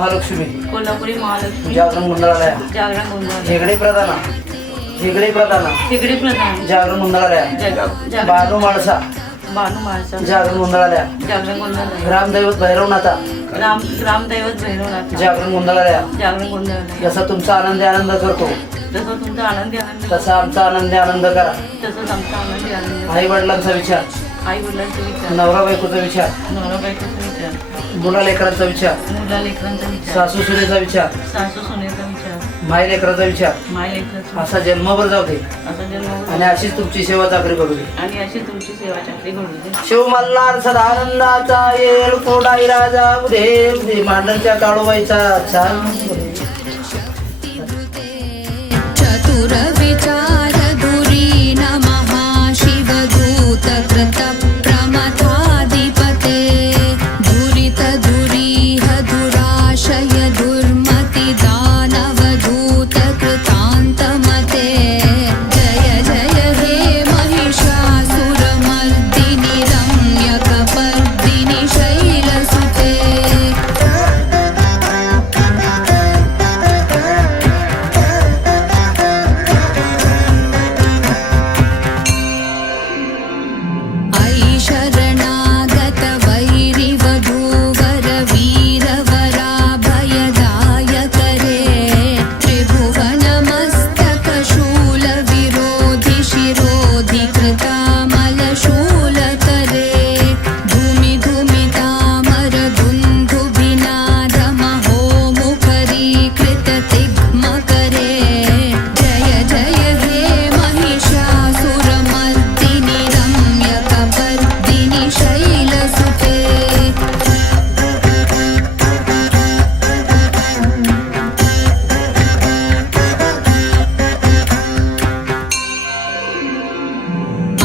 महालक्ष्मी कोल्हापुरी महालक्ष्मी जागरण मंडळालय जागरण मंडळ हेगडे प्रधान तिकडे प्रधान जागरण मंडळालय बानू माळसा जागरण मंडळालय जागरण मंडळ ग्रामदैवत भैरवनाथा ग्रामदैवत भैरवनाथ जागरण मंडळालय जागरण मंडळ जसा तुमचा आनंद करतो जसं तुमचा आनंदी आनंद तसा आमचा आनंद करा. तसंच आमचा आनंदी आनंद आई वडिलांचा विचार आई वडिलांचा विचार नवरा बायकोचा विचार नवरा बायकोचा विचार मुला लेकरांचा विचार मुला लेकरांचा विचार सासू सुनेचा विचार सासू सुनेचा विचार माय लेकराचा विचार माय लेकराचा असा जन्मभर जाऊ दे असा जन्म आणि अशीच तुमची सेवा चाकरी करू दे आणि अशी तुमची सेवा चाकरी घडू दे. शिव मल्हार सदानंदाचा येल कोडाई राजा उदे मांडणच्या काळूबाईचा चतुर विचार धुरी नमः शिवदूत कृत प्रमथाधिपते धुरित धुरीह दुराशय दुर्मति दानवधूत कृतान्तमते जय जय हे महिषासुरमर्दिनि रम्यकपर्दिनि शैलसुते शरणागत वैरिवधूवर वीरवराभयदाय करे त्रिभुवनमस्तक शूल विरोधि शिरोधि कृतामल शूल करे धूमि धूमितामर धुन्धुभिनाद महो मुखरीकृत तिग्म करे जय जय हे महिषासुरमर्दिनि रम्यकपर्दिनि शैलसुते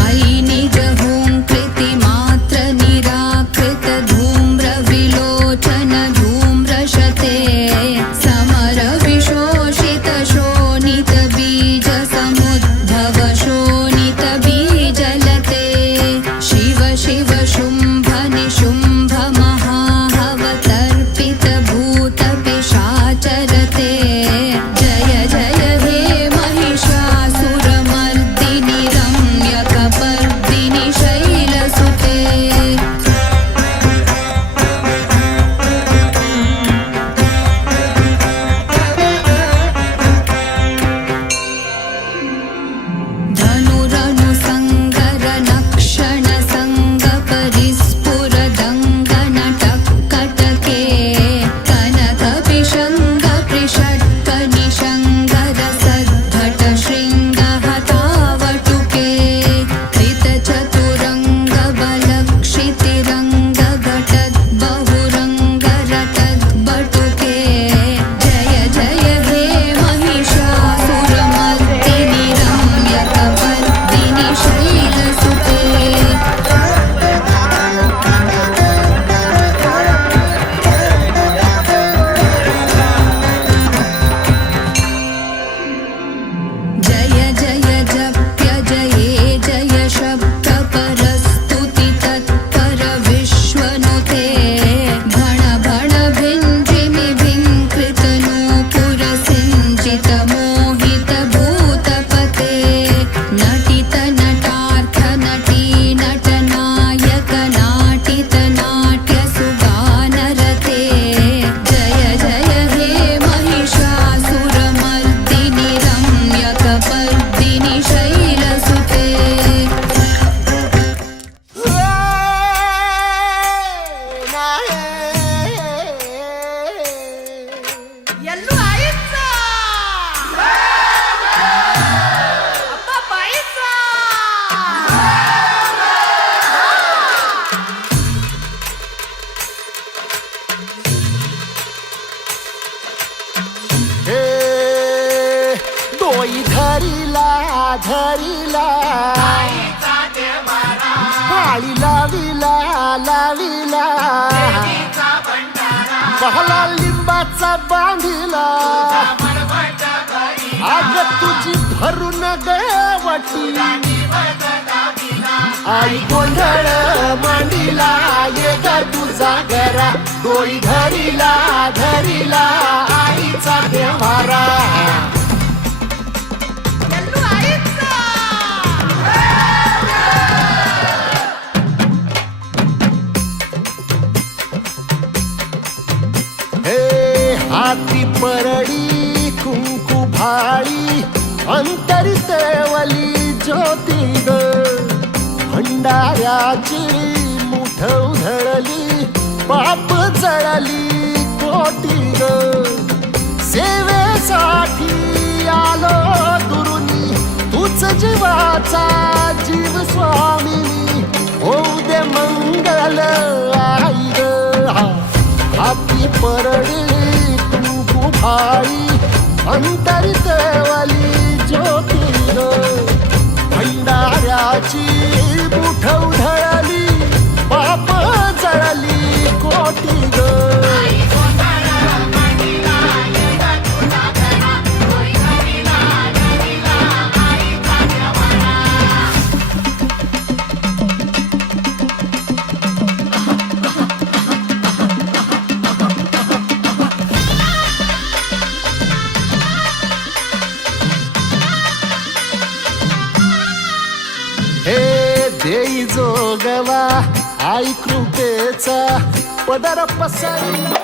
आई निज हुंकृति मात्र निराकृत धूम्र विलोचन धूम्रशते समर विशोषित शोणित बीज समुद्भव शोणित बीजलते शिव शिव शुंभ निशुंभ महाहवतर्पित भूत पिशाचरते जय जय हे महिषासुरमर्दिनि रम्यकपर्दिनि शैलसुते धनुरनु संगर नक्षण संग परिस्फुर दंगन टक्कटके कनक विशंग प्रिषट्क निशंगर सद्घट शृंग हतावटुके कृत चतुरंग बल क्षितिरंग घटत बहुरंग रटत बटुके जय जय हे महिषासुरमर्दिनि रम्यकपर्दिनि शैलसुते जय जय जप्य जये जय शब्द परस्तुति तत्पर विश्वनुते भण भण भिञ्जिमि भिङ्कृत नूपुर सिञ्चित मोहित भूतपते नटित नटार्थ नटी नटनायक नाटित नाट्य सुगानरते जय जय हे महिषासुरमर्दिनि रम्यकपर्दिनि शैलसुते ಎಲ್ಲೂ ಆಯ್ತ ಅಪ್ಪ ಪಾಯಸ हे डोई धरिला धरिला पाळी लाविला लाविला पहला लिंबाचा बांधिला आग तुझी भरून गवटी आई गोंधळ मांडिला ये ग तुझ जागरा डोई धरिला धरिला आईचा देवारा ಎಲ್ಲೂ ಆಯ್ತು हे हाती परडी कुंकू भाळी अंतरितेवली ज्योती ग भंडाऱ्याची मुठ उधळली पाप जळली कोटी ग सेवेसाठी आलो दुरुनी तूच जीवाचा जीव स्वामिनी होऊ दे मंगल आई ग हाती परडी कुंकू भाळी अंतरितेवली ज्योती ग भंडाऱ्याची मुठ उधळली पाप जळली कोटी ग हे देई जोगवा आई कृपेचा पदर पसरला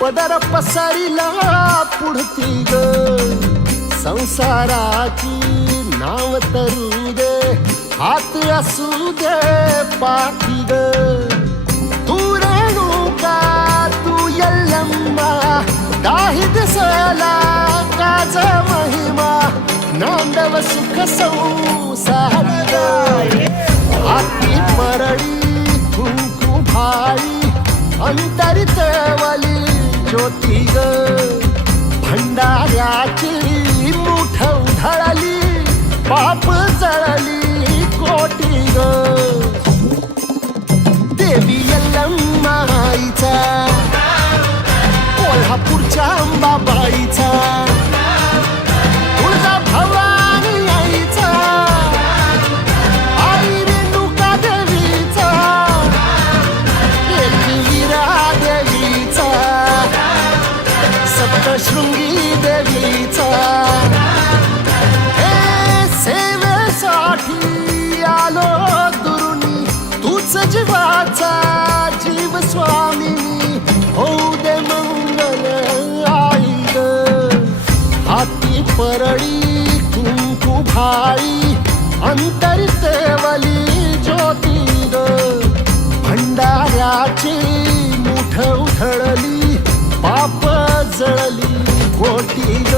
पदर पसरिला पुढती ग संसाराची नाव तरू दे हात असू दे पाठी ग तू रेणुका तू यल्लम्मा काही दिसला काज महिमा नांदव सुख संसार हाती परडी कुंकू भाई अंतरितवली ज्योती ग भंडाऱ्याची मुठ उधळली पाप जळली कोटी ग देवी यल्लम्माईचा कोल्हापूरच्या अंबाबाईचा तुळजा भवानी आईचा आई रेणुका देवीचा एकविरा देवीचा सप्तशृंगी देवीचा हे सेवेसाठी आलो दुरुनी तूच जीवाचा जीव स्वामिनी होऊ दे मंगल आई ग हाती परळी कुंकू भाळी अंतरितेवली ज्योती ग भंडाऱ्याची मुठ उधळली पाप जळली कोटी ग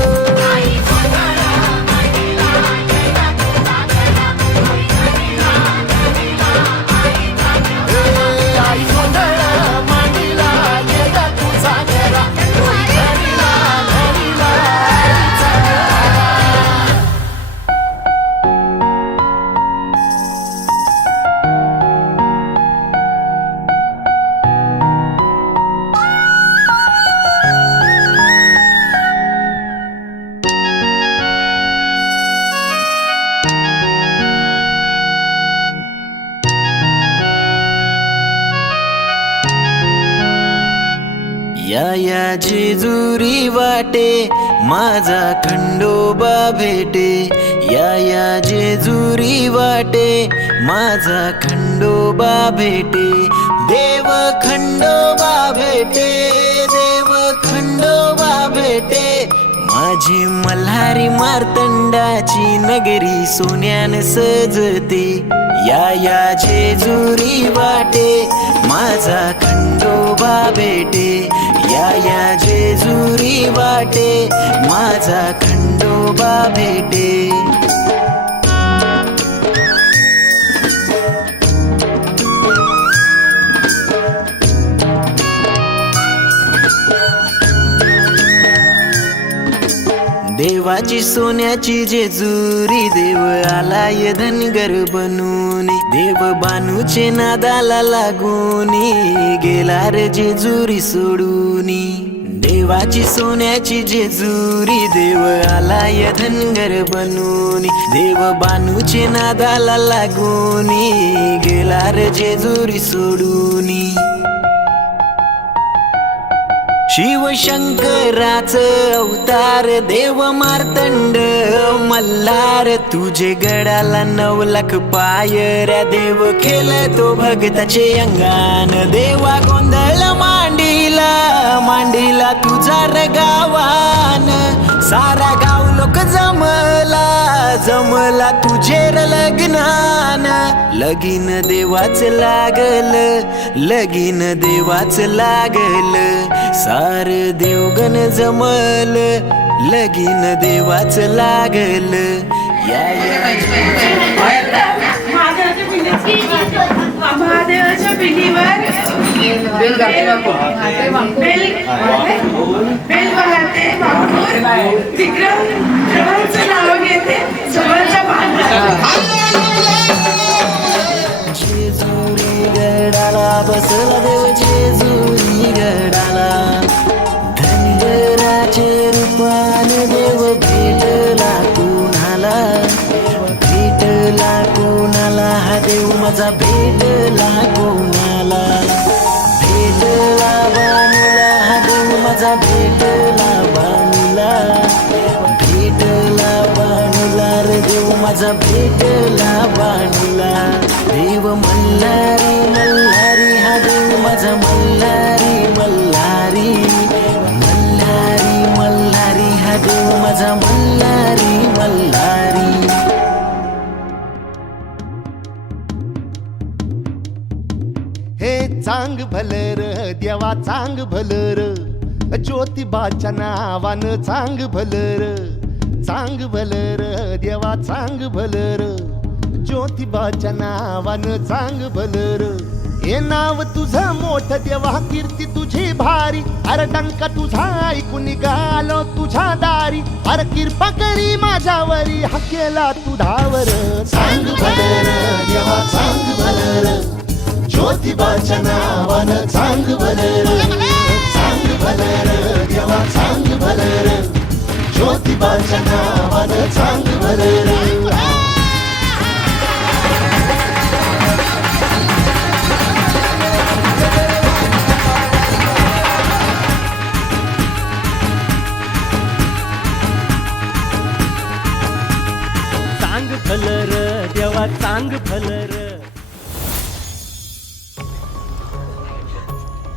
आई गोंधळ मांडीला गेला तुझा घरा घडीला घडीला आईचा. या जेजुरी वाटे माझा खंडोबा भेटे या जेजुरी वाटे माझा खंडोबा भेटे देव खंडोबा भेटे देव खंडोबा भेटे माझी मल्हारी मार्तंडाची नगरी सोन्यान सजते या जेजुरी वाटे माझा खंडोबा भेटे या जेजुरी वाटे माझा खंडोबा भेटे देवाची सोन्याची जेजुरी देव आलाय धनगर बनून देव बानूचे नादाला लागून गेला रे जेजुरी सोडूनी देवाची सोन्याची जेजुरी देव आलाय धनगर बनून देव बानूचे नादाला लागून गेला रे जेजुरी सोडूनी शिवशंकराच अवतार देव मार्तंड मल्हार तुझे गडाला 9 लाख पायऱ्या देव खेळतो भगताचे अंगान देवा गोंधळ मांडीला मांडीला तुझा रे गावान सारा गाव लोक जमला जमला तुझे रे लग्नान लगीन देवाच लागल लगीन देवाच लागल सार देवगण जमल लगीन देवाच लागल या महादेवाच्या पिंडीवर बेल वाहते वाहून विक्रम देवाचं नाव घेते समोरच्या जेजुरी गडाला बसला देव जेजुरी गडाला धनगराचे रूपान देव भेटला कोणाला हा देव माझा भेटला कोणाला भेटला बाणूला हा देव माझा भेटला बाणूला भेटला बाणूला रे देव माझा भेटला बाणूला देव मल्हारी मल्हारी हा देव माझा मल्हारी मल्हारी मल्हारी मल्हारी हा देव माझा मल्हारी मल्हारी हे चांग भलर देवा चांग भलर ज्योतिबाच्या नावानं चांग भलर देवा चांग भलर ज्योतिबाच्या नावानं चांग भलर हे नाव तुझं मोठ देवा कीर्ती तुझी भारी अरे डंका तुझा ऐकून निघालो तुझ्या दारी अरे कृपा करी माझ्यावरी हा केला तू धावर सांग भलर देवा सांग भलर ज्योतिबाच्या नावानं सांग भलर सांग भलर देवा सांग भलर ज्योतिबाच्या नावानं सांग भलर चांग भलर देवा चांग भलर.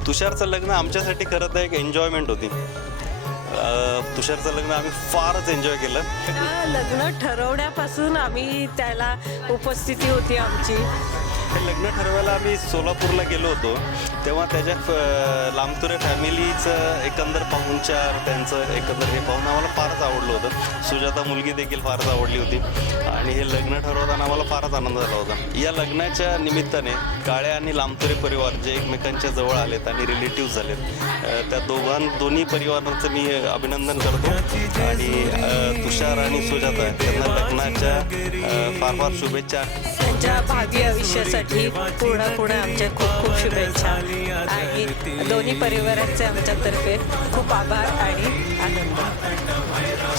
तुषारचं लग्न आमच्यासाठी खरं तर एक एन्जॉयमेंट होती. तुषारचं लग्न आम्ही फारच एन्जॉय केलं. लग्न ठरवण्यापासून आम्ही त्याला उपस्थिती होती आमची. हे लग्न ठरवायला आम्ही सोलापूरला गेलो होतो तेव्हा त्याच्या लांबतुरे फॅमिलीचं एकंदर पाहुणचार त्यांचं एकंदर हे पाहून आम्हाला फारच आवडलं होतं. सुजाता मुलगी देखील फारच आवडली होती आणि हे लग्न ठरवताना आम्हाला फारच आनंद झाला होता. या लग्नाच्या निमित्ताने काळे आणि लांबतुरे परिवार जे एकमेकांच्या जवळ आलेत आणि रिलेटिव्ह झालेत त्या दोन्ही परिवारांचं मी अभिनंदन करतो आणि तुषार आणि सुजाता त्यांना लग्नाच्या फार फार शुभेच्छा. त्यांच्या भावी आयुष्यासाठी पुढे आमच्या खूप खूप शुभेच्छा आणि दोन्ही परिवारांचे आमच्यातर्फे खूप आभार आणि आनंद.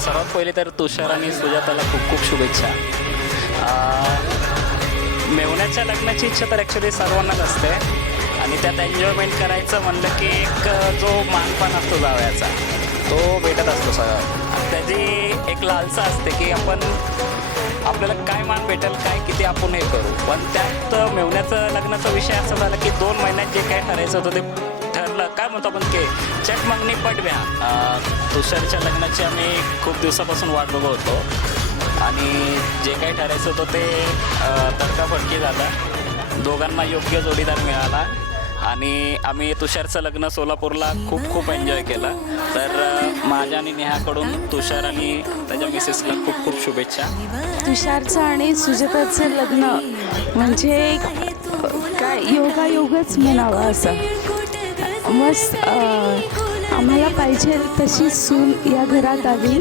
सर्वात पहिले तर तुषार आणि सुजाताला खूप खूप शुभेच्छा. मेवण्याच्या लग्नाची इच्छा तर ॲक्च्युली सर्वांनाच असते आणि त्यात एन्जॉयमेंट करायचं म्हणलं की एक जो मानपान असतो जावयाचा तो भेटत असतो सगळं. त्याची एक लालसा असते की आपल्याला काय मान भेटेल काय किती आपण हे करू. पण त्यात मेवण्याचं लग्नाचा विषय असा झाला की 2 महिन्यात जे काय ठरायचं होतं ते ठरलं. काय म्हणतो आपण की चट मागणी पटव्या. तुषारच्या लग्नाची आम्ही खूप दिवसापासून वाट बघत होतो आणि जे काही ठरायचं होतं ते तडकाफडकी झालं. दोघांना योग्य जोडीदार मिळाला आणि आम्ही तुषारचं लग्न सोलापूरला खूप खूप एन्जॉय केलं. तर माझ्या आणि नेहाकडून तुषार आणि त्याच्या मिसेसला खूप खूप शुभेच्छा. तुषारचं आणि सुजाताचं लग्न म्हणजे काय योगायोगच म्हणावं असं. मस्त आम्हाला पाहिजे तशी सून या घरात आली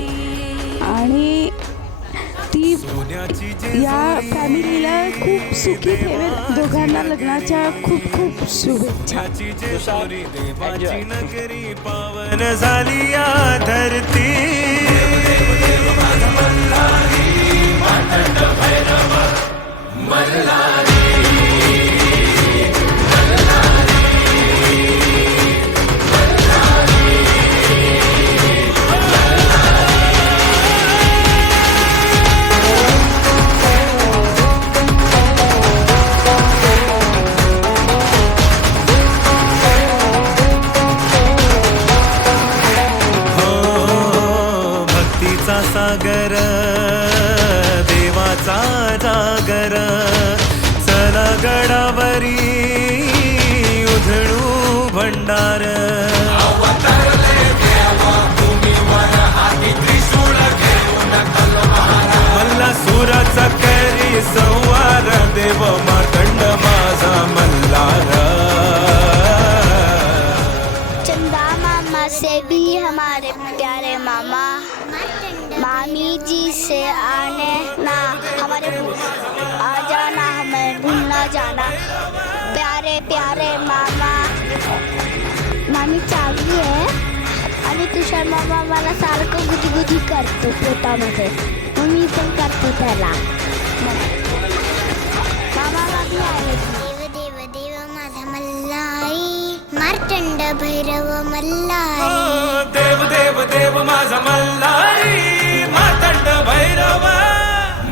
आणि ती या फॅमिलीला खूप सुखी ठेवेल. दोघांना लग्नाच्या खूप खूप शुभेच्छा. पावन झाली या धरती सागर देवाचा जागर चला गडावरी उधळू भंडार. मल्ला सुराचा कैरी संवार देव मार्तंड माझा मल्हार. चंदा मामा से भी हमारे प्यारे मामा मामी जी से आने ना हमारे आ जाना हमें भूल ना जाना. प्यारे प्यारे मामा मामी चांगली आहे आणि तुषार मामा मला सारखं गुदी करतो पोटामध्ये मग मी पण करतो त्याला. मामा मामी आहे. देव देव देव माझा मल्हारी मार्तंड भैरव मल्हारी. देव देव देव माझा मल्हारी मार्तंड भैरव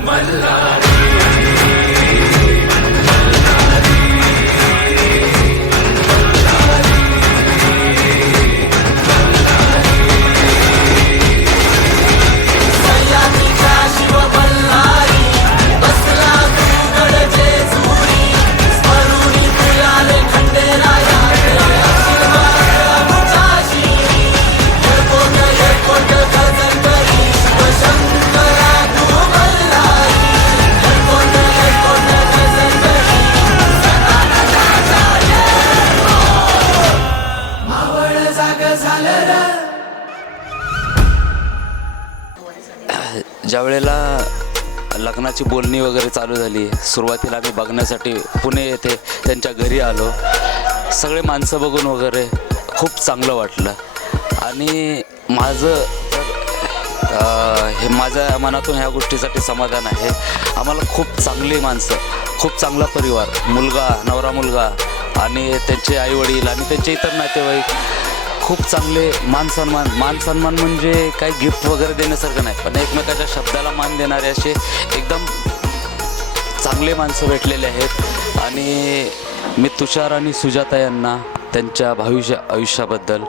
मल्हारी. शिव मल्हारी बसला तू गडचे चुरी स्मरुणी तुयाले खंडेराया कोट गजल करी शंकरा तू मल्हारी. ज्या वेळेला लग्नाची बोलणी वगैरे चालू झाली, सुरुवातीला आम्ही बघण्यासाठी पुणे येथे त्यांच्या घरी आलो. सगळे माणसं बघून वगैरे खूप चांगलं वाटलं. आणि माझं हे माझ्या मनातून ह्या गोष्टीसाठी समाधान आहे. आम्हाला खूप चांगली माणसं, खूप चांगला परिवार, मुलगा, नवरा मुलगा आणि त्यांचे आईवडील आणि त्यांचे इतर नातेवाईक खूप चांगले. मान सन्मान म्हणजे काही गिफ्ट वगैरे देण्यासारखं नाही, पण एकमेकाच्या शब्दाला मान देणारे असे एकदम चांगले माणसं भेटलेले आहेत. आणि मी तुषार आणि सुजाता यांना त्यांच्या आयुष्याबद्दल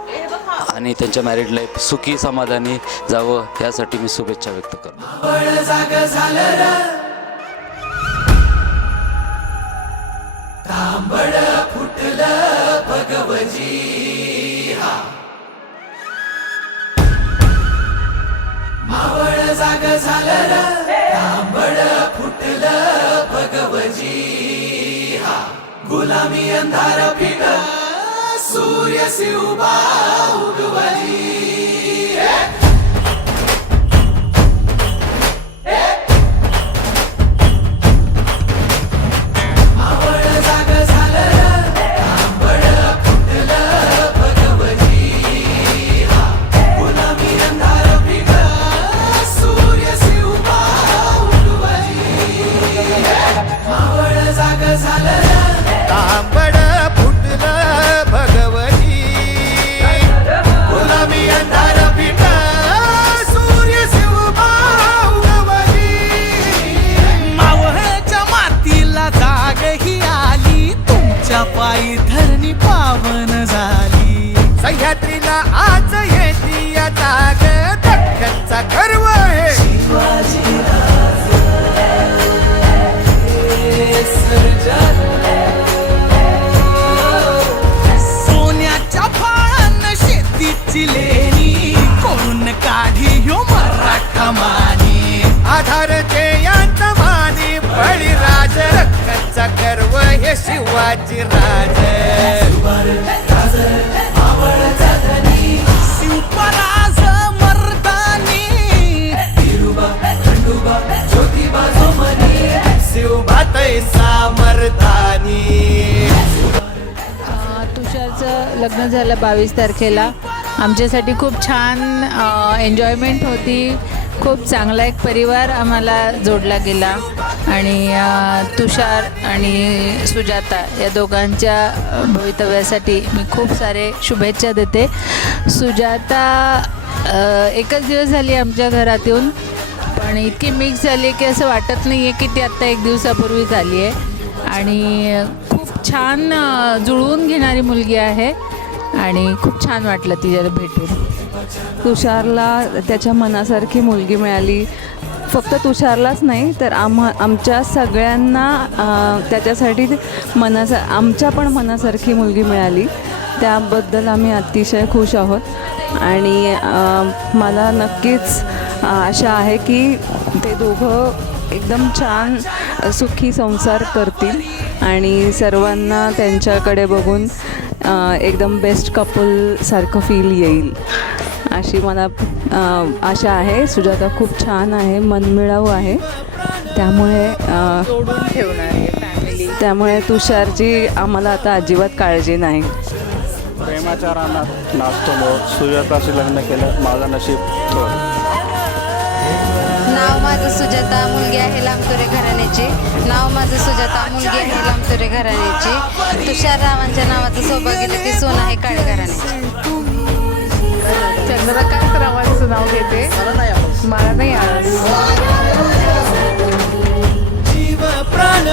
आणि त्यांच्या मॅरिड लाईफ सुखी समाधानी जावं यासाठी मी शुभेच्छा व्यक्त करतो. मावळ जाग झालं र, तांबड फुटलं भगवजी. हा गुलामी अंधार फिट, सूर्य शिवबा उगवली. मावळ जाग झालं र, तांबड फुटलं भगवजी. हा गुलामी अंधार फिट, सूर्य शिवबा उगवली. मावळ जाग झालं र, तांबड फुटलं भगवती. गुलामी अंधार पिठ, सूर्य शिवबा उगवली. मावळच्या मातीला जाग ही आली, तुमच्या पायी धरणी पावन झाली. सह्याद्रीला आज येती या जाग, दख्खनचा गर्व आहे. शिवाजी सोन्याच्या फाळान शेतीची लेणी, कोण काढी ह्यो मराठा मानी. आधार जयांचा मानी, बळीराज रक्ताचा गर्व हे शिवाजी राज. शिवपराज मर्दानी, बिरुबा खंडोबा ज्योतिबा जोमनी. शिवबातय सामर्थानी. तुषारचं लग्न झालं 22 तारखेला. आमच्यासाठी खूप छान एन्जॉयमेंट होती. खूप चांगला एक परिवार आम्हाला जोडला गेला. आणि तुषार आणि सुजाता या दोघांच्या भवितव्यासाठी मी खूप सारे शुभेच्छा देते. सुजाता एकच दिवस झाली आमच्या घरात येऊन, पण इतकी मिक्स झाली की असं वाटत नाही आहे की ती आत्ता 1 दिवसापूर्वी झाली आहे. आणि खूप छान जुळवून घेणारी मुलगी आहे आणि खूप छान वाटलं तिच्याला भेटून. तुषारला त्याच्या मनासारखी मुलगी मिळाली. फक्त तुषारलाच नाही तर आमच्या सगळ्यांना त्याच्यासाठी आमच्या पण मनासारखी मुलगी मिळाली. त्याबद्दल आम्ही अतिशय खुश आहोत. आणि मला नक्कीच आशा आहे की ते दोघं एकदम छान सुखी संसार करतील आणि सर्वांना त्यांच्याकडे बघून एकदम बेस्ट कपलसारखं फील येईल अशी मला आशा आहे. सुजाता खूप छान आहे, मनमिळाऊ आहे, त्यामुळे जोडून ठेवणारी फॅमिली. त्यामुळे तुषारची आम्हाला आता अजिबात काळजी नाही. प्रेमाच्या रानात नाचतो मोर, सुजाताशी लग्न केलं माझं नशीब थोर. नाव माझं सुजाता, मुलगी आहे लांबतुरे घराण्याची. नाव माझं सुजाता, मुलगी आहे लांबतुरे घराण्याची. तुषार रावांच्या नावाचं सौभाग्य ती सोन आहे काळे घराण्याची. चंद्रकांत रावांचं नाव घेते. मला नाही आवाज. जीव प्राण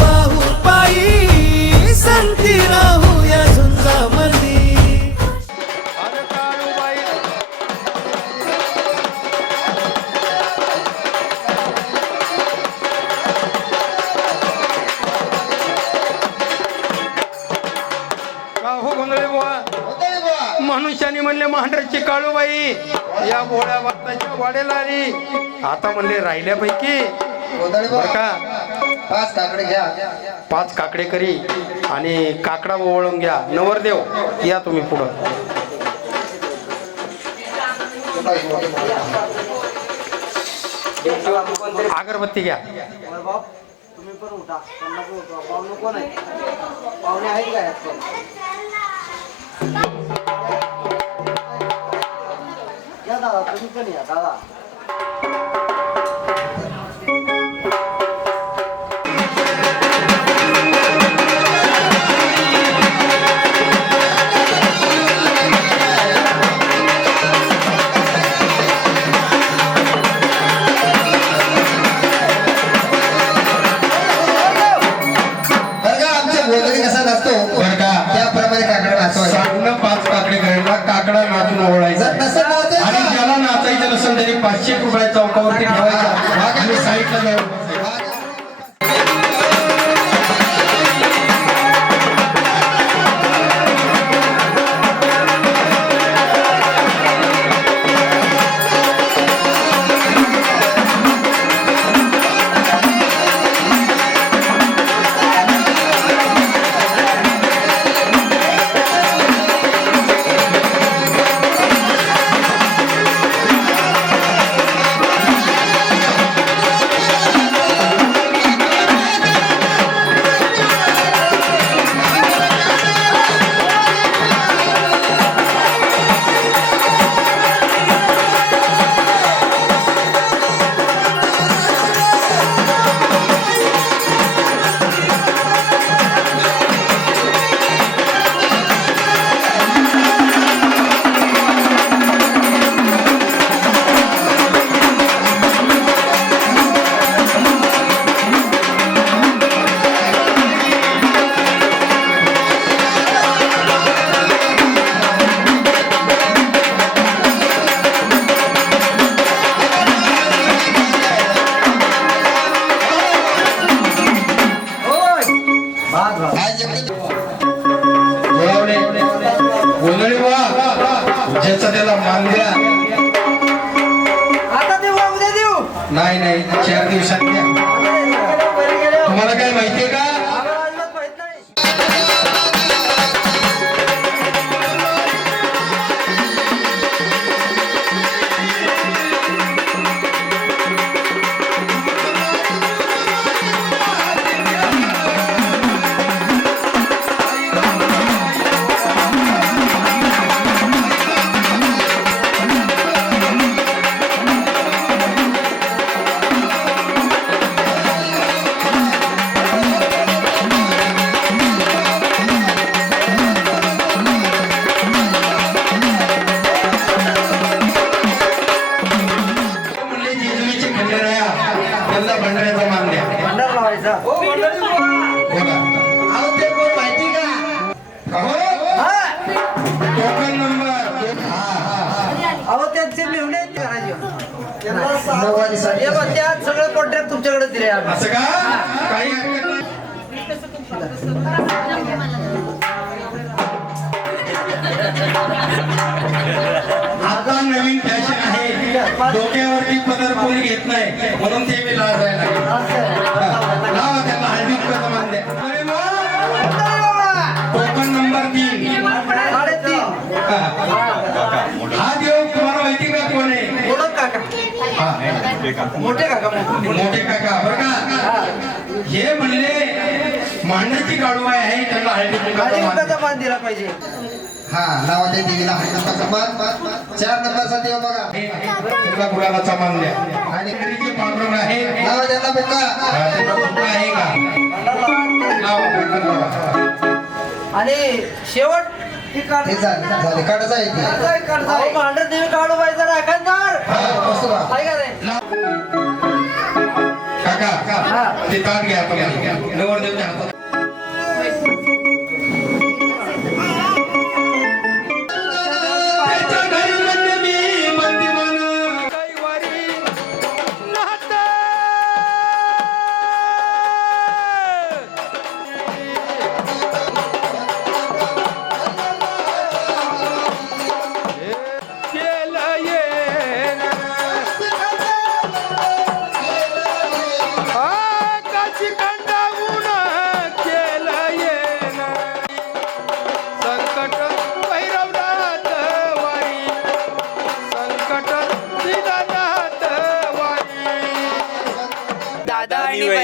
बाहू पायी, संती राहू या झुंजामंदी. मनुष्याने म्हणले मांढरची काळूबाई या भोळ्या भक्ताच्या वाडेला आली. आता म्हणले राहिल्यापैकी बरं का 5 काकडे घ्या, 5 काकडे करी आणि काकडा ओवळून घ्या. नवरदेव या तुम्ही पुढं. अगरबत्ती घ्या. तुम्ही पण उठा. पाहुणे कोण आहे? पाहुणे आहेत का यात कोण? या दादा, तुम्ही पण या दादा. त्याप्रमाणे काकडा नाचवायचा. 5 काकडे करायला काकडा नाचून ओळायचा आणि ज्याला नाचायचं नसेल त्यांनी 500 रुपये चौकावरती ठेवायचा आणि साईडला जाऊन ज्याचा त्याला मान द्या. आता देऊ का उद्या देऊ? नाही 4 दिवसात द्या. तुम्हाला काय माहितीये का? त्यात सगळे कॉन्ट्रॅक्ट तुमच्याकडे दिले आम्ही. असं का? काही हरकत नाही. आता नवीन फॅशन आहे, डोक्यावरती पदर कोणी घेत नाही म्हणून ते मी लाजायला लावा त्यांना हळदी कुंकवाचा मान द्या. टोकन नंबर 3 हा देव तुम्हाला माहिती का कोण आहे? मोठे काका बरं का? हे म्हणले मांडण्याची काळूबाई आहे त्यांना हळदी कुंकवाचा मान दिला पाहिजे. हा नावा त्या देवीला हळदी कुंकवाचा मान. 4 नंबरचा देव बघा त्यांना गुलाबाचा मान द्या. आणि घरीचे पांडुरंग आहे नावा त्यांना बुक्का आहे का? नावा बुक्का लावा. आणि शेवट झाले काढायचं आहे भांडर देवी काढू पाहिजे राखणदार काका ते ताट घ्या नवरदेवच्या हातात.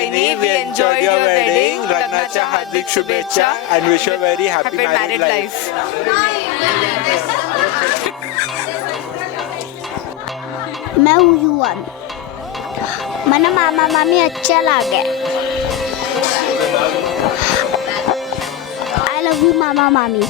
वहिनी, वी एन्जॉयड युअर वेडिंग. लग्नाच्या हार्दिक शुभेच्छा and wish you very happy married life. मैं हूँ युवन. मना मामा मामी अच्छा लगे. आई लव यू मामा मामी.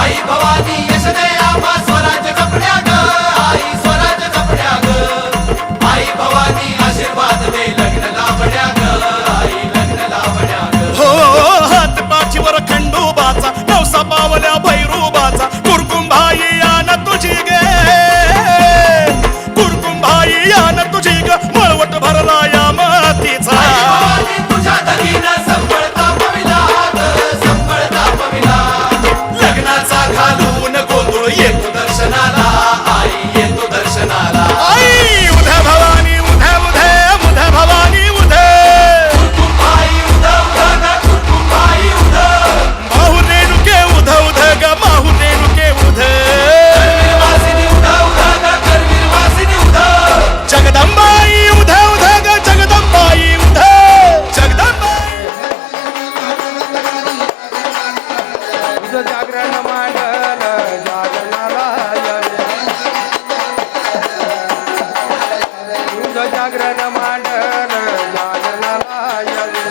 आई भवानी यश दे आम्हा स्वराज्य जपण्या ग आई स्वराज्य जपण्या ग आई भवानी आशीर्वाद दे लग्न लावण्या ग आई लग्न लावण्या ग हो हात पाठीवर खंडोबाचा नवसा पावल्या भैरूबाचा कुरकुंभाई यान तुझी गे कुरकुंभाई यान तुझी ग मळवट भरला या मातीचा तुझ्या धनीनं संपळता पविला संपळता पविला लग्नाचा घालून गोंधळ येतो दर्शनाला आई येतो दर्शनाला आई उद्या भवानी उद्या उद्या उद्या भवानी उद्या कुरकुंभाई उद्या उद्या ग कुरकुंभाई उद्या माहू रेणुके उद्या उद्या ग माहू रेणुके उद्या करवीरवासिनी उद्या उद्या ग करवीरवासिनी उद्या जगदंबाई उद्या उद्या ग जगदंबाई उद्या जगदंबाई तुझं जागरण मांडल जागरणाला यावे तुझं जागरण मांडल जागरणाला यावे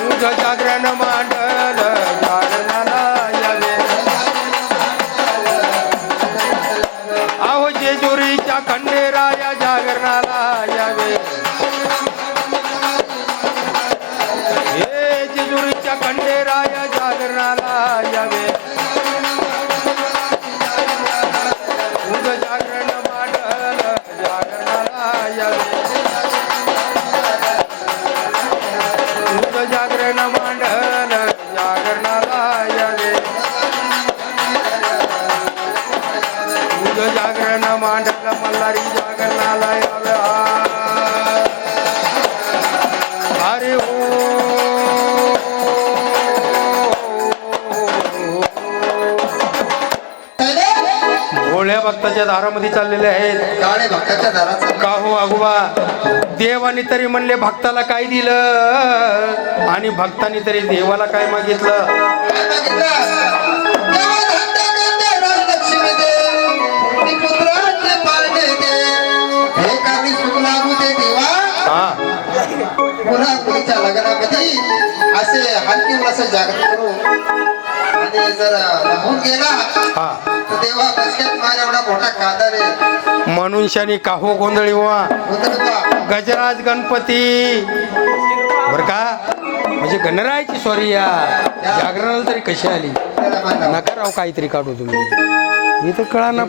तुझं जागरण मांडल जागरणाला यावे आहो जेजुरीच्या खंडेराया जागरणाला यावे हे जेजुरीच्या खंडेराया जागरणाला यावे तुझं जागरण मांडल जागरणाला यावे तुझं जागरण मांडल जागरणाला यावे तुझं जागरण मांडल मल्हारी जागरणाला यावे हरे भोळ्या भक्ताच्या दारामध्ये चाललेले आहेत गाणे भक्ताच्या दारात का हो आगोबा देवाने तरी म्हणले भक्ताला काय दिलं आणि भक्तानी तरी देवाला काय मागितलं पुन्हा पुढच्या लग्नामध्ये असे हलकी असं जागरण करू आणि जर राहून गेला तर तेव्हा बसक्यात माझ्या एवढा मोठा कांदा रे मनुष्याने काहो गोंधळी वा गजराज गणपती बर का म्हणजे गणरायाची सॉरी या जागरणाला तरी कशी आली नका राव काहीतरी काढू तुम्ही मी तर कळा ना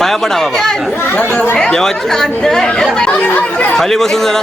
पाया पडा बाबा देवा खाली बसून जरा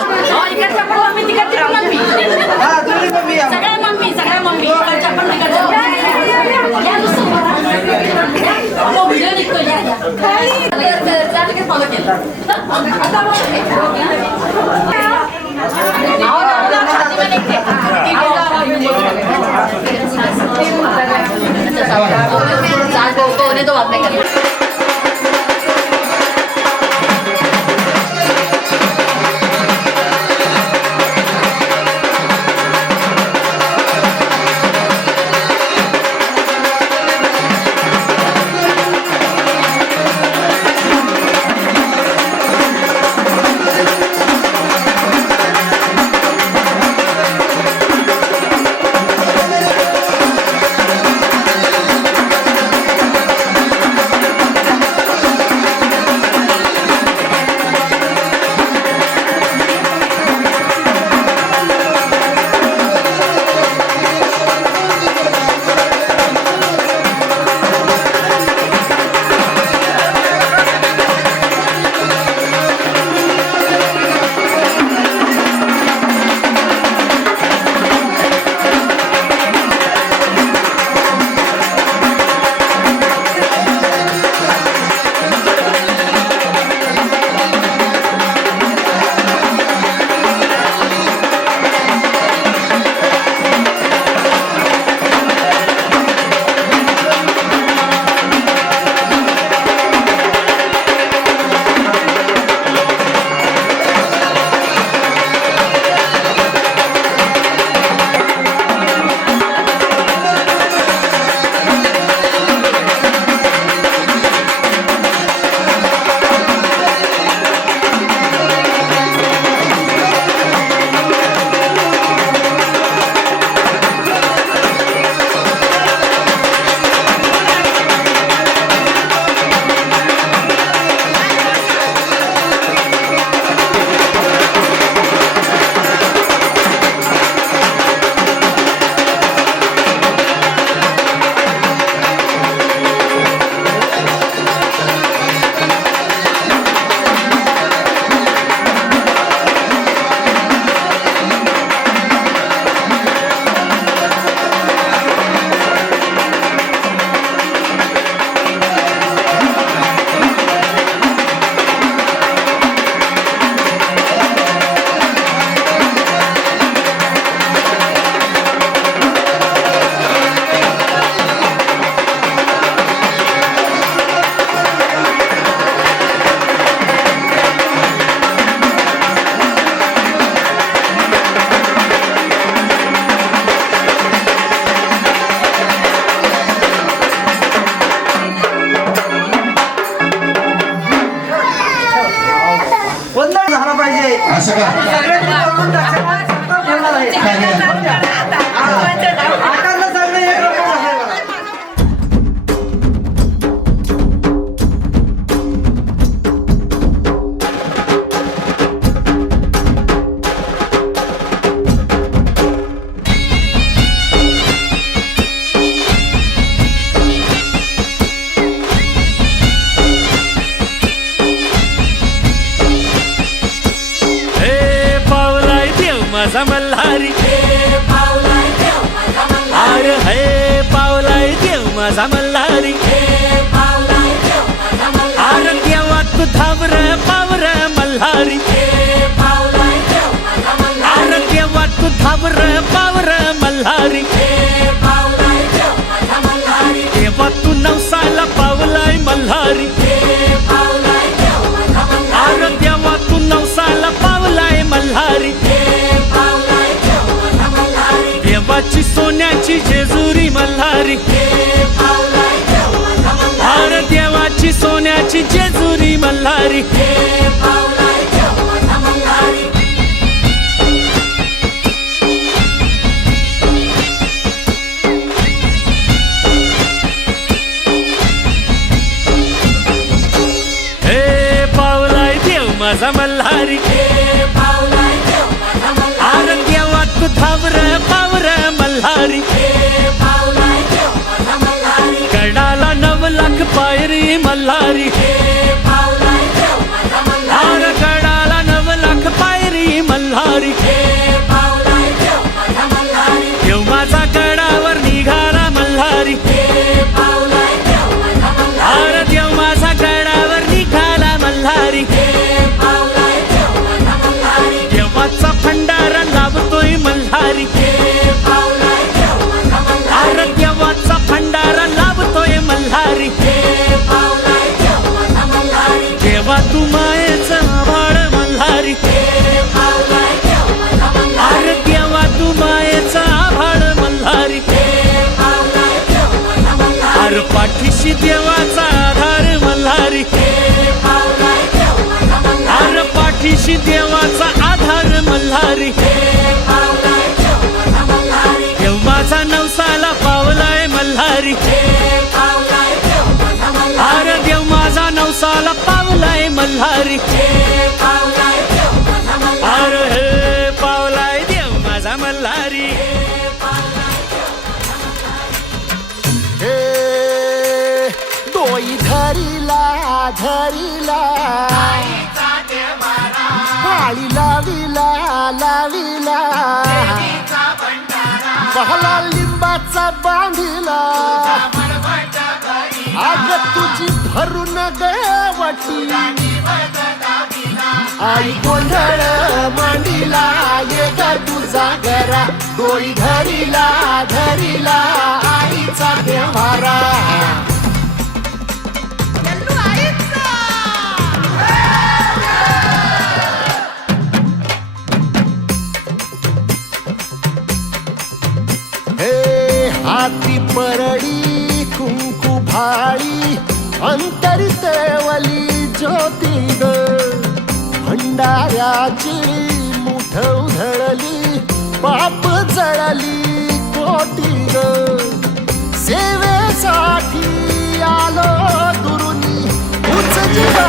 माझा मल्हारी अरे हे पावलाय देव माझा मल्हारी अरे देवा तू धावर पावर मल्हारी अरे देवा तू धावर पावर मल्हारी देवा तू नवसाला पावलाय मल्हारी अरे देवा तू नवसाला पावलाय मल्हारी देवाची सोन्याची जेजुरी मल्हारी अरे देवाची सोन्याची जेजुरी मल्हारी हे पावलाय देव माझा मल्हारी अरे देवा तू धावर पावर मल्हारी पायरी मल्हारी आर गडाला 9 लाख पायरी मल्हारी देव माझा गडावर निघाला मल्हारी आर देव माझा गडावर निघाला मल्हारी देवाचा भंडारा लाभतोय मल्हारी आर देवाचा भंडारा लाभतोय मल्हारी देवा तू मायेचं आभाळ मल्हारी आर देवा तू मायेचं आभाळ मल्हारी आर पाठीशी देवाचा आधार मल्हारी आर पाठीशी देवाचा आधार मल्हारी देव माझा नवसाला पावलाय मल्हारी आर देव माझा नवसाला पावलाय मल्हारी आर हे पावलाय देव माझा मल्हारी हे डोई धरीला धरीला पाळी लाविला लाविला पहला लिंबाचा बांधिला आग तुझी भरून गवटी आई गोंधळ मांडीला ये ग तुझा घरा डोई धरीला धरीला आईचा देवारा हाती परडी कुंकू भाळी अंतरितेवली ज्योती ग भंडाऱ्याची मुठ उधळली पाप जळली कोटी ग सेवेसाठी आलो दुरुनी उच जीवा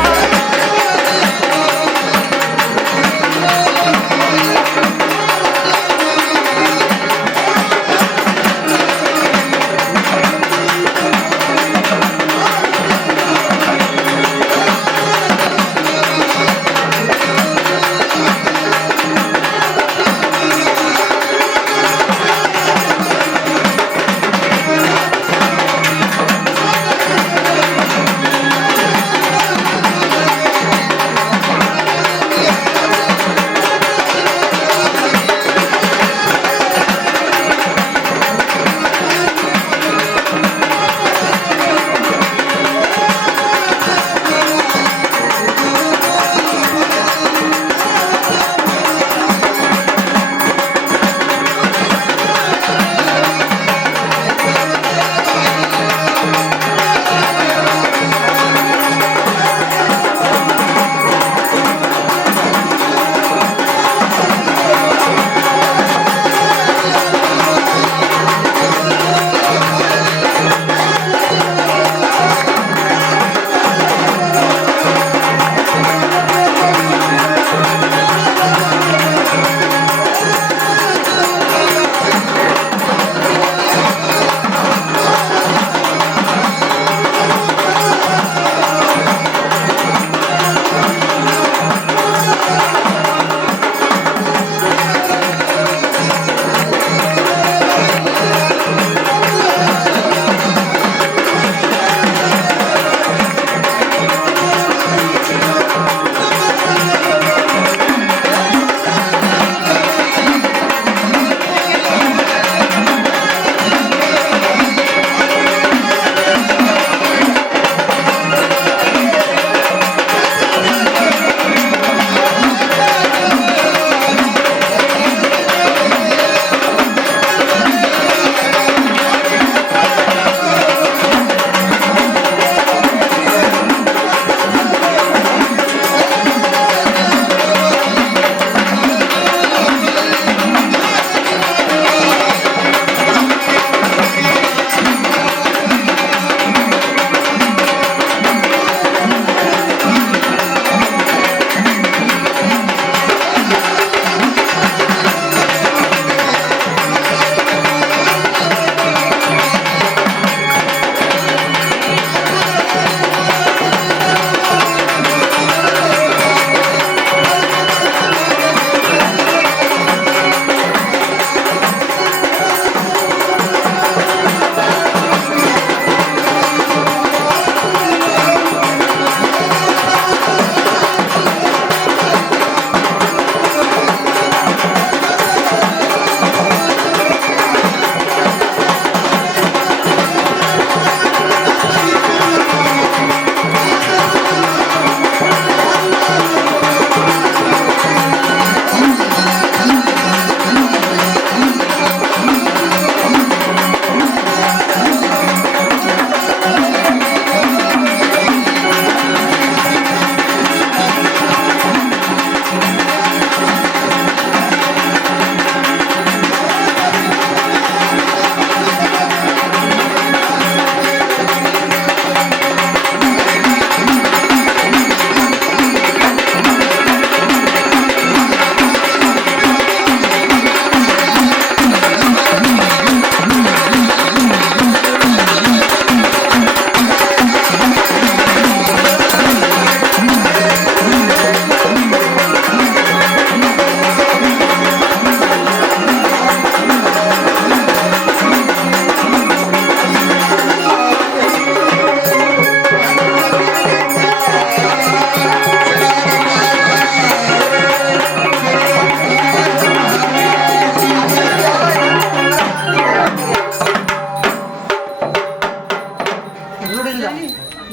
जोडीला जा.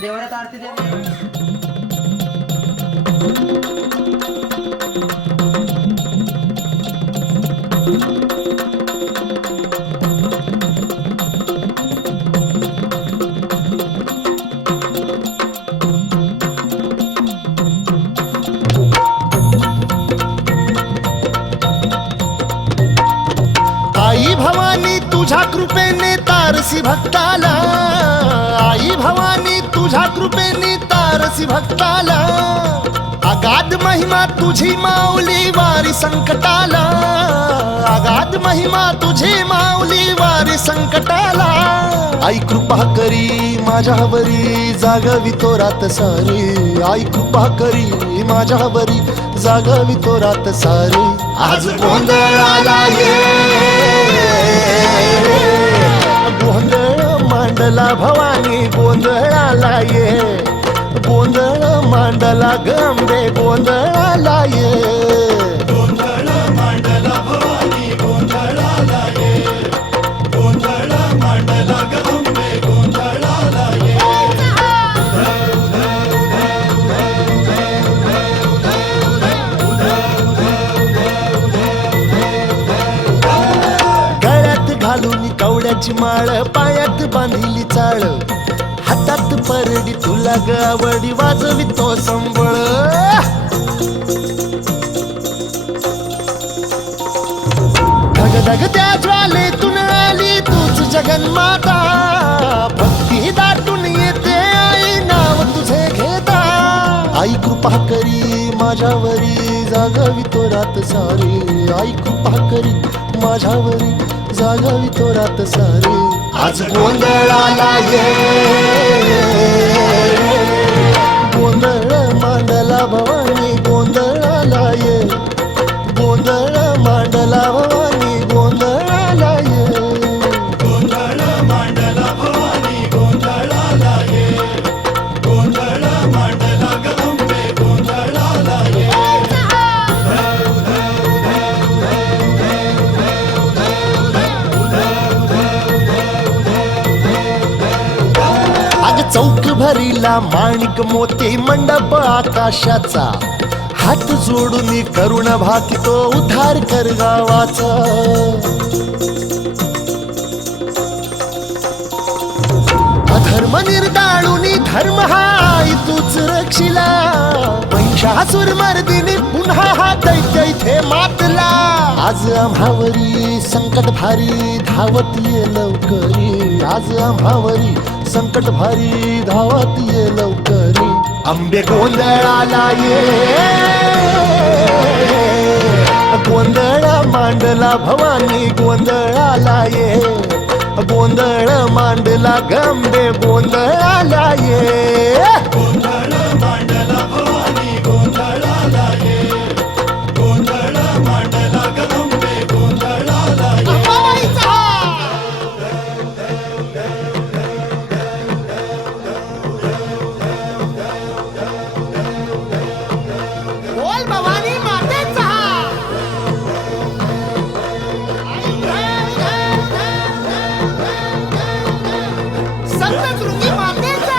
देवाऱ्यात आरती दे. आई भवानी तुझ्या कृपेने तारसी भक्ताला, आई भवानी तुझ्या कृपेने तारसी भक्ताला, अगाध महिमा तुझी माऊली वारी संकटाला, अगाध महिमा तुझी माऊली वारी संकटाला. आई कृपा करी माझ्यावरी जागवी तो रात सारी, आई कृपा करी माझ्यावरी जागवी तो रात सारी. आज गोंधळाला ये, गोंधळ मांडला भवानी गोंधळाला ये, गोंधळ मांडला गंबे गोंधळाला ये, गोंधळ मांडला भवानी गोंधळाला ये, गोंधळ मांडला गंबे गोंधळाला ये. गळ्यात घालून कवड्याची माळ, पायात बांधिली चाळ, हातात परडी तुला गावडी वाजवी तो संबळ. धगधग त्या ज्वालेतून आली तूच जगन्माता, भक्ती दाटून येते आई नाव तुझे घेता. आई कृपा करी माझ्यावरी जागवी तो रात सारी, आई कृपा करी माझ्यावरी जागवी तो रात सारी. आज गोंधळाला ये, गोंधळ मांडला भवानी गोंधळाला ये, गोंधळ मांडला भवानी गोंधळाला ये, गोंधळ मांडला भवानी गोंधळाला ये, गोंधळ मांडला गंबे गोंधळाला ये. चौक भरीला माणिक मोती मंडप आकाशाचा, हात जोडून करुण भाकितो उद्धार कर गावाचा. अधर्म निर्दाळून धर्म हाय तूच रक्षिला, महिषासुर मर्दिनी पुन्हा हा दैत्य इथे मातला. आज आम्हावरी संकट भारी धावत ये लवकरी, आज आम्हावरी संकट भारी धावत ये लवकरी. आंबे गोंधळाला ये, गोंधळ मांडला भवानी गोंधळाला ये, गोंधळ मांडला गंबे गोंधळाला ये, गोंधळ मांडला भवानी गोंधळाला ये, गोंधळ मांडला गंबे गोंधळाला ये. बोल भवानी मातेचा सप्तशृंगी मातेचा.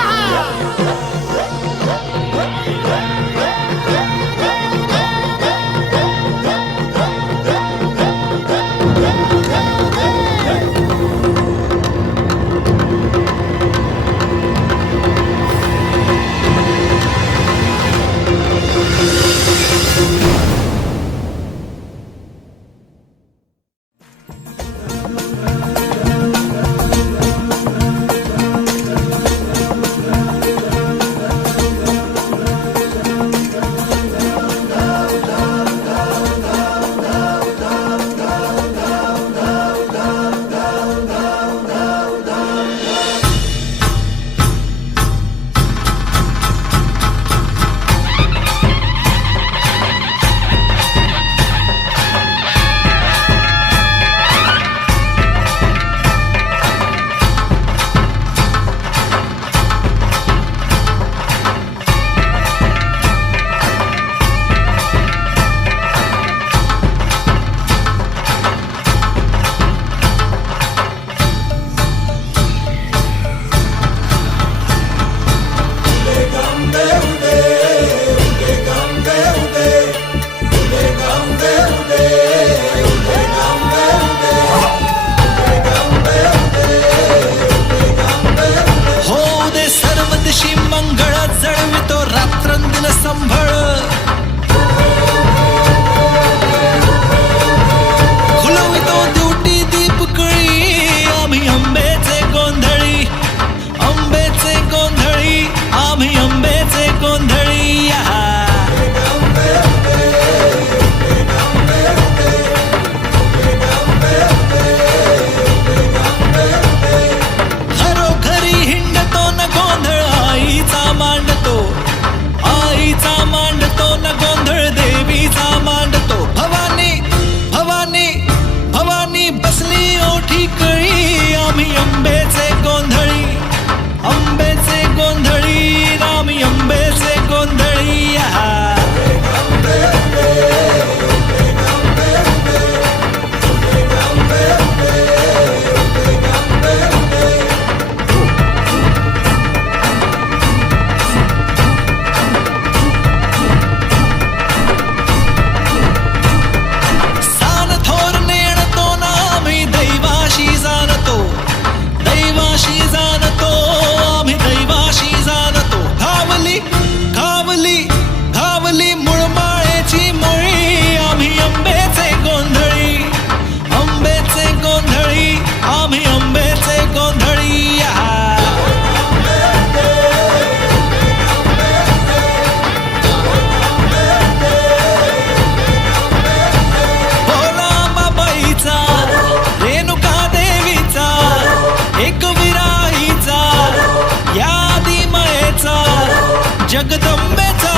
जगदंबेचा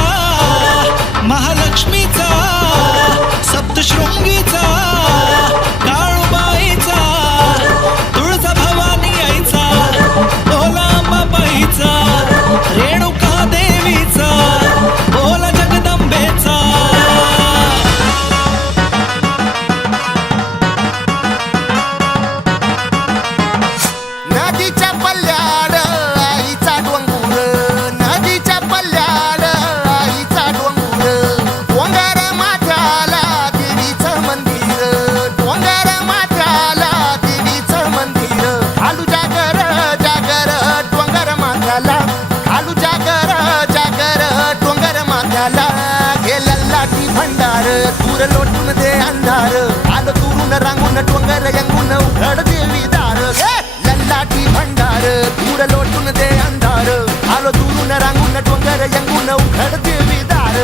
महालक्ष्मीचा सप्तशृंगीचा काळूबाईचा तुळजा भवानी आईचा भोलांबाईचा रेणुका देवीचा भोला जगदंबेचा नदीच्या पल्ल्याड आईचा डोंगर नदीच्या पल्ल्याड आईचा डोंगर डोंगर माथ्याला देवीचं मंदिर डोंगर माथ्याला देवीचं मंदिर खालू जागर जागर डोंगर माथ्याला खालू जागर जागर डोंगर माथ्याला गेला लाटी भंडार दूर लोटून दे अंधार आलं दुरून रांगून डोंगर यंगून उघड देवी दार लाटी भंडार दूर लोटून दे अंधार आलो दुरून रांगून डोंगर यंगून उघड देवी दार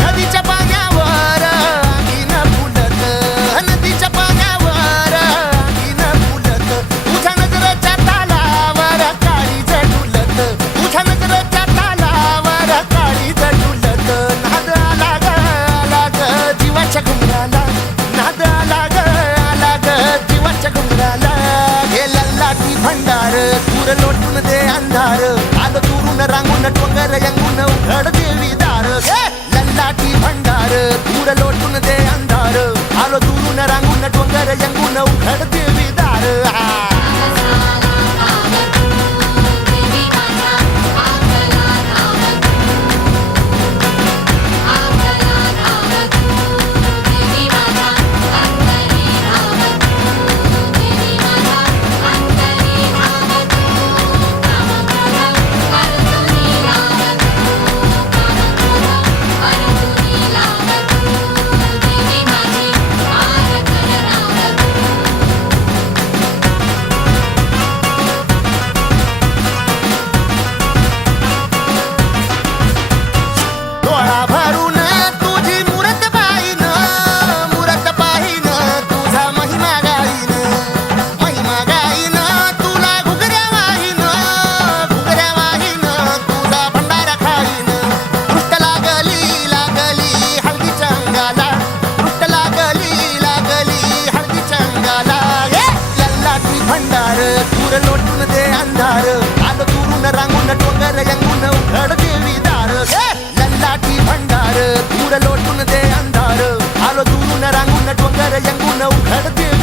नदीच्या पाण्यावर आगीन फुलत नदीच्या पाण्यावर आगीन फुलत तुझ्या नजरेच्या तालावर काळीज डुलत तुझ्या नजरेच्या तालावर काळीज डुलत नाद आला ग जीवाच्या घुमराला नाद आला ग जीवाच्या घुमराला गेला लाटी भंडार दूर लोटून दे अंधार आलं दुरून रांगून डोंगर यंगून उघड देवी दार लाटी भंडार दूर लोटून दे अंधार आलो दुरून रांगून डोंगर यंगून उघड देवी दार डोळा भरून तुझी मूरत पाहिनं तुझा महिमा गाईनं तुला घुगऱ्या वाहीनं तुझा भंडारा खाईनं दृष्ट लागली हळदीच्या अंगाला दृष्ट लागली हळदीच्या अंगाला लाटी भंडार दूर लोटून दे अंधार आलं दुरून रांगून डोंगर यंगून उघड देवी दार लाटी भंडार दूर लोटून दे अंधार आलो दुरून रांगून डोंगर यंगून उघड देवी